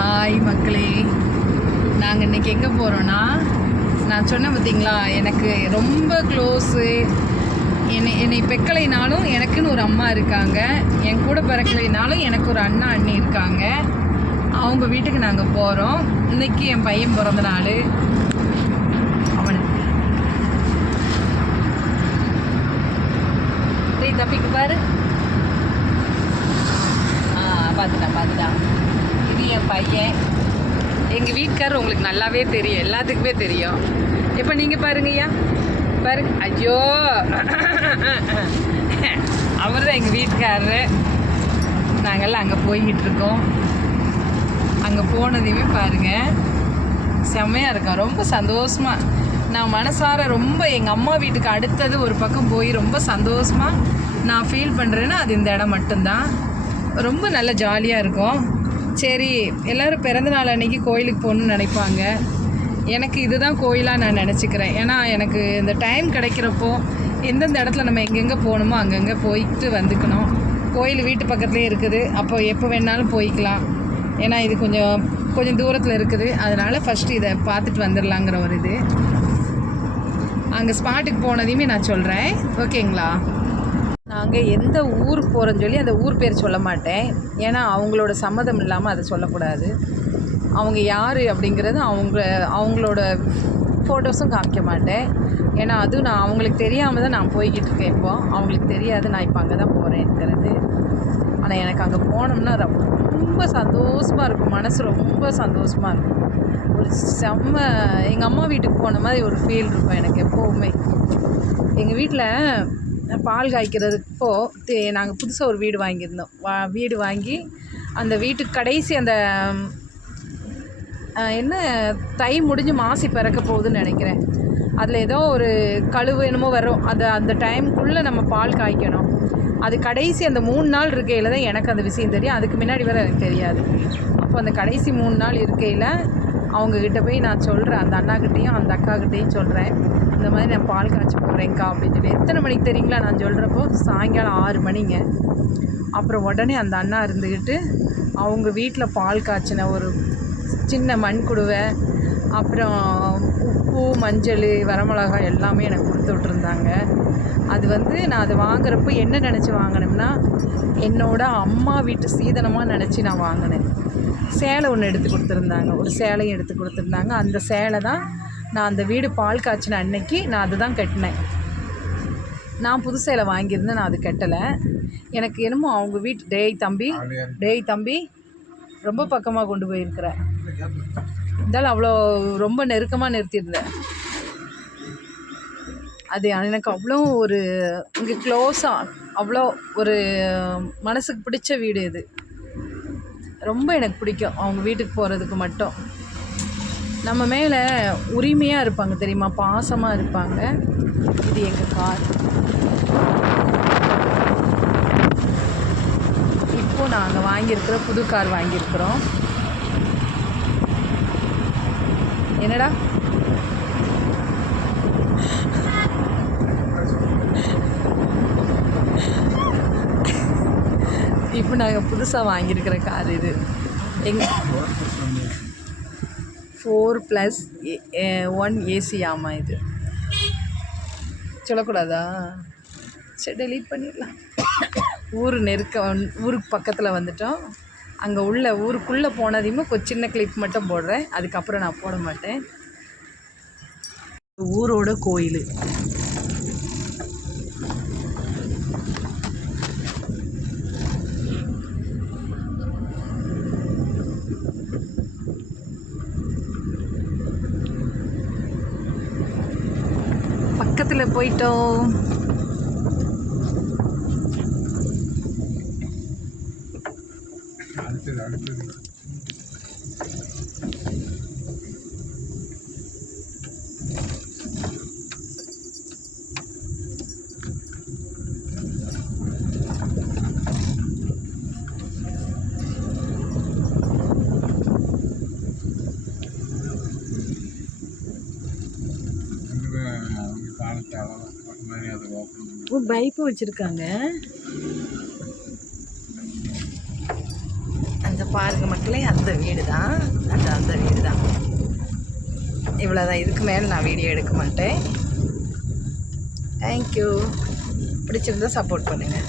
Hi மக்களே, நாங்கள் இன்றைக்கி எங்கே போகிறோன்னா, நான் சொன்னேன் பார்த்தீங்களா, எனக்கு ரொம்ப க்ளோஸு. என்னை பெக்கலைனாலும் எனக்குன்னு ஒரு அம்மா இருக்காங்க, என் கூட பிறக்கலைனாலும் எனக்கு ஒரு அண்ணா அண்ணி இருக்காங்க. அவங்க வீட்டுக்கு நாங்கள் போகிறோம். இன்றைக்கி என் பையன் பிறந்த நாள். அவனுக்கு தப்பிக்கு பாரு. பார்த்துட்டான். இது என் பையன். எங்கள் வீட்டுக்காரர் உங்களுக்கு நல்லாவே தெரியும், எல்லாத்துக்குமே தெரியும். இப்போ நீங்கள் பாருங்கய்யா, பாருங்க. ஐயோ, அவர் தான் எங்கள் வீட்டுக்காரரு. நாங்கள்லாம் அங்கே போய்கிட்டு இருக்கோம். அங்கே போனதையுமே பாருங்கள், செம்மையாக இருக்கும். ரொம்ப சந்தோஷமாக நான் மனசார ரொம்ப எங்கள் அம்மா வீட்டுக்கு அடுத்தது ஒரு பக்கம் போய் ரொம்ப சந்தோஷமாக நான் ஃபீல் பண்ணுறேன்னா அது இந்த இடம் மட்டும்தான். ரொம்ப நல்ல ஜாலியாக இருக்கும். சரி, எல்லோரும் பிறந்தநாள் அன்றைக்கி கோயிலுக்கு போகணுன்னு நினைப்பாங்க. எனக்கு இதுதான் கோயிலாக நான் நினச்சிக்கிறேன். ஏன்னா எனக்கு இந்த டைம் கிடைக்கிறப்போ எந்தெந்த இடத்துல நம்ம எங்கெங்கே போகணுமோ அங்கங்கே போயிட்டு வந்துக்கணும். கோயில் வீட்டு பக்கத்துலேயே இருக்குது, அப்போ எப்போ வேணாலும் போய்க்கலாம். ஏன்னா இது கொஞ்சம் தூரத்தில் இருக்குது, அதனால் ஃபஸ்ட்டு இதை பார்த்துட்டு வந்துடலாங்கிற ஒரு இது. அங்கே ஸ்பாட்டுக்கு போனதையுமே நான் சொல்கிறேன், ஓகேங்களா? நாங்கள் எந்த ஊர் போகிறோன்னு சொல்லி அந்த ஊர் பேர் சொல்ல மாட்டேன், ஏன்னா அவங்களோட சம்மதம் இல்லாமல் அதை சொல்லக்கூடாது. அவங்க யார் அப்படிங்கிறது அவங்களோட ஃபோட்டோஸும் காமிக்க மாட்டேன். ஏன்னா அதுவும் நான் அவங்களுக்கு தெரியாமல் தான் நான் போய்கிட்டு இருக்கேன். இப்போ அவங்களுக்கு தெரியாது நான் இப்போ அங்கே தான் போகிறேன்ங்கிறது. ஆனால் எனக்கு அங்கே போனோம்னா ரொம்ப சந்தோஷமாக இருக்கும், மனசு ரொம்ப சந்தோஷமாக இருக்கும். ஒரு செம்ம எங்கள் அம்மா வீட்டுக்கு போன மாதிரி ஒரு ஃபீல் இருக்கும் எனக்கு எப்போவுமே. எங்கள் வீட்டில் பால் காய்க்கிறதுப்போ நாங்கள் புதுசாக ஒரு வீடு வாங்கியிருந்தோம். வீடு வாங்கி அந்த வீட்டுக்கு கடைசி அந்த என்ன தை முடிஞ்சு மாசி பிறக்க போகுதுன்னு நினைக்கிறேன். அதில் ஏதோ ஒரு கழுவு என்னமோ வரும், அந்த டைமுக்குள்ளே நம்ம பால் காய்க்கணும். அது கடைசி அந்த 3 நாள் இருக்கையில் தான் எனக்கு அந்த விஷயம் தெரியும். அதுக்கு முன்னாடி வரை எனக்கு தெரியாது. அப்போ அந்த கடைசி 3 நாள் இருக்கையில் அவங்கக்கிட்ட போய் நான் சொல்கிறேன், அந்த அண்ணாக்கிட்டேயும் அந்த அக்காக்கிட்டேயும் சொல்கிறேன், இந்த மாதிரி நான் பால் காய்ச்சி போகிறேங்க்கா அப்படின்னு சொல்லி. எத்தனை மணிக்கு தெரியுங்களா நான் சொல்கிறப்போ? சாயங்காலம் 6 மணிங்க. அப்புறம் உடனே அந்த அண்ணா இருந்துக்கிட்டு அவங்க வீட்டில் பால் காய்ச்சின ஒரு சின்ன மண் குடுவை, அப்புறம் உப்பு, மஞ்சள், வரமிளகாய் எல்லாமே எனக்கு கொடுத்து விட்ருந்தாங்க. அது நான் அதை வாங்குறப்போ என்ன நினச்சி வாங்கினோம்னா, என்னோடய அம்மா வீட்டு சீதனமாக நினச்சி நான் வாங்கினேன். சேலை ஒன்று எடுத்து கொடுத்துருந்தாங்க, ஒரு சேலையும் எடுத்து கொடுத்துருந்தாங்க. அந்த சேலை தான் நான் அந்த வீடு பால் காய்ச்சின அன்னைக்கு நான் அதுதான் கட்டினேன். நான் புது சேலை வாங்கியிருந்தேன், நான் அது கட்டலை. எனக்கு என்னமோ அவங்க வீட்டு டேய் தம்பி ரொம்ப பக்கமாக கொண்டு போயிருக்கிறேன். இருந்தாலும் அவ்வளோ ரொம்ப நெருக்கமாக நிறுத்தியிருந்தேன். அது எனக்கு அவ்வளோ ஒரு இங்கே க்ளோஸாக அவ்வளோ ஒரு மனசுக்கு பிடிச்ச வீடு இது. ரொம்ப எனக்கு பிடிக்கும் அவங்க வீட்டுக்கு போகிறதுக்கு மட்டும். நம்ம மேலே உரிமையாக இருப்பாங்க தெரியுமா, பாசமாக இருப்பாங்க. இது எங்கள் கார். இப்போது நாங்கள் வாங்கியிருக்கிற புது கார் வாங்கியிருக்கிறோம். என்னடா இப்போ நாங்கள் புதுசாக வாங்கியிருக்கிற கார் இது. 4+1 ஏசி. ஆமாம், இது சொல்லக்கூடாதா? சரி, டெலீட் பண்ணிடலாம். ஊருக்கு பக்கத்தில் வந்துட்டோம். அங்கே ஊருக்குள்ளே போனதையுமே சின்ன கிளிப் மட்டும் போடுறேன், அதுக்கப்புறம் நான் போட மாட்டேன். ஊரோட கோயில். பக்கத்தில் போயிட்டோம். ஒரு பைப்பு வச்சுருக்காங்க. அந்த பாருங்கள் மக்களே, அந்த வீடு தான், அந்த வீடு தான். இவ்வளோதான், இதுக்கு மேலே நான் வீடியோ எடுக்க மாட்டேன். தேங்க்யூ. பிடிச்சிருந்தா சப்போர்ட் பண்ணுங்கள்.